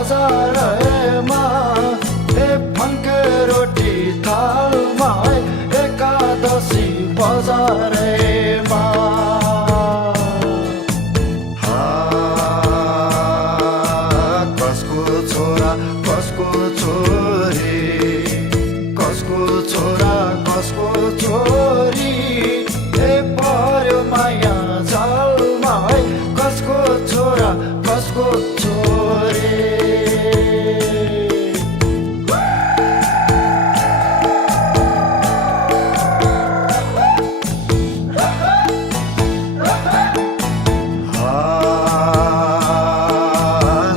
बजारमा फन्के रोटी थालमा एकादशी बजारमा कसको छोरा कसको छोरी कसको छोरा कसको छोरी पर्यो माया जालमा कसको छोरा कसको छोरी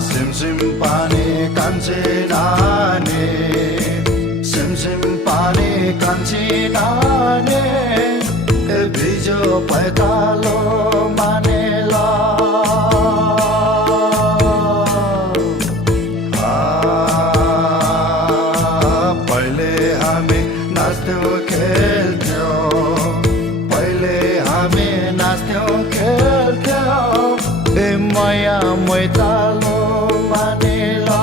सिमसिम पानी कान्छे नानी सिमसिम पानी कान्छे नानी भिजो पैतालो मानेला पहिले हामी नाच्थ्यौँ खेल्थ्यौँ पहिले हामी नाच्थ्यौँ खेल्थ्यौँ माया मैतालो मानेला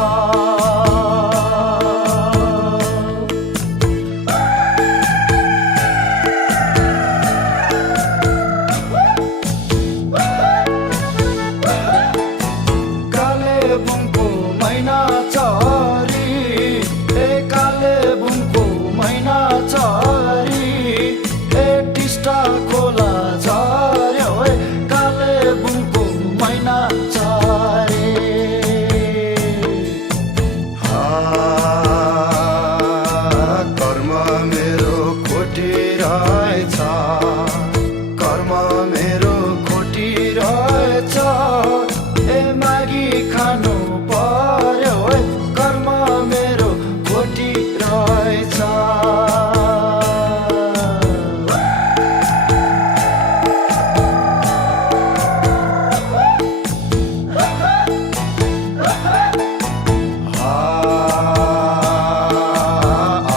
कालेबुङको मैना चरी कालेबुङको मैना चरी टिस्टा खोला झर्यो कालेबुङको मैना चरी कर्म मेरो खोटी रहेछ कर्म मेरो खोटी रहेछ मागी खानु पर्यो कर्म मेरो खोटी रहेछ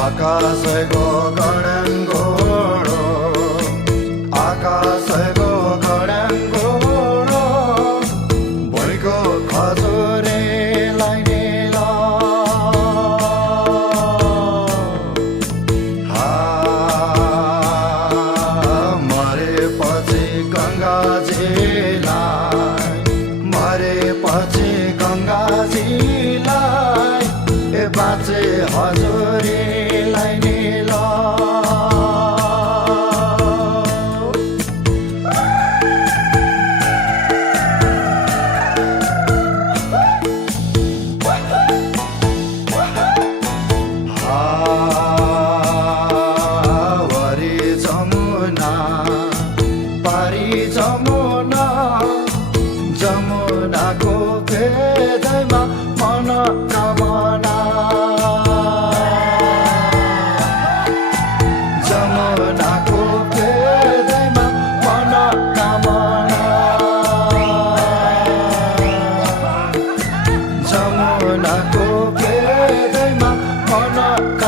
आकाशको गडन घोडो आकाशको गडन घोडो भुइँको खजुरेलाई नेला मरेपछि गङ्गाजीलाई बाँचे हजुरेलाई नेला वरी जमुना पारी जमुना जमुनाको भेदैमा मनोकामना जमुनाको भेदैमा मनोकामना जमुनाको भेदैमा मनोकामना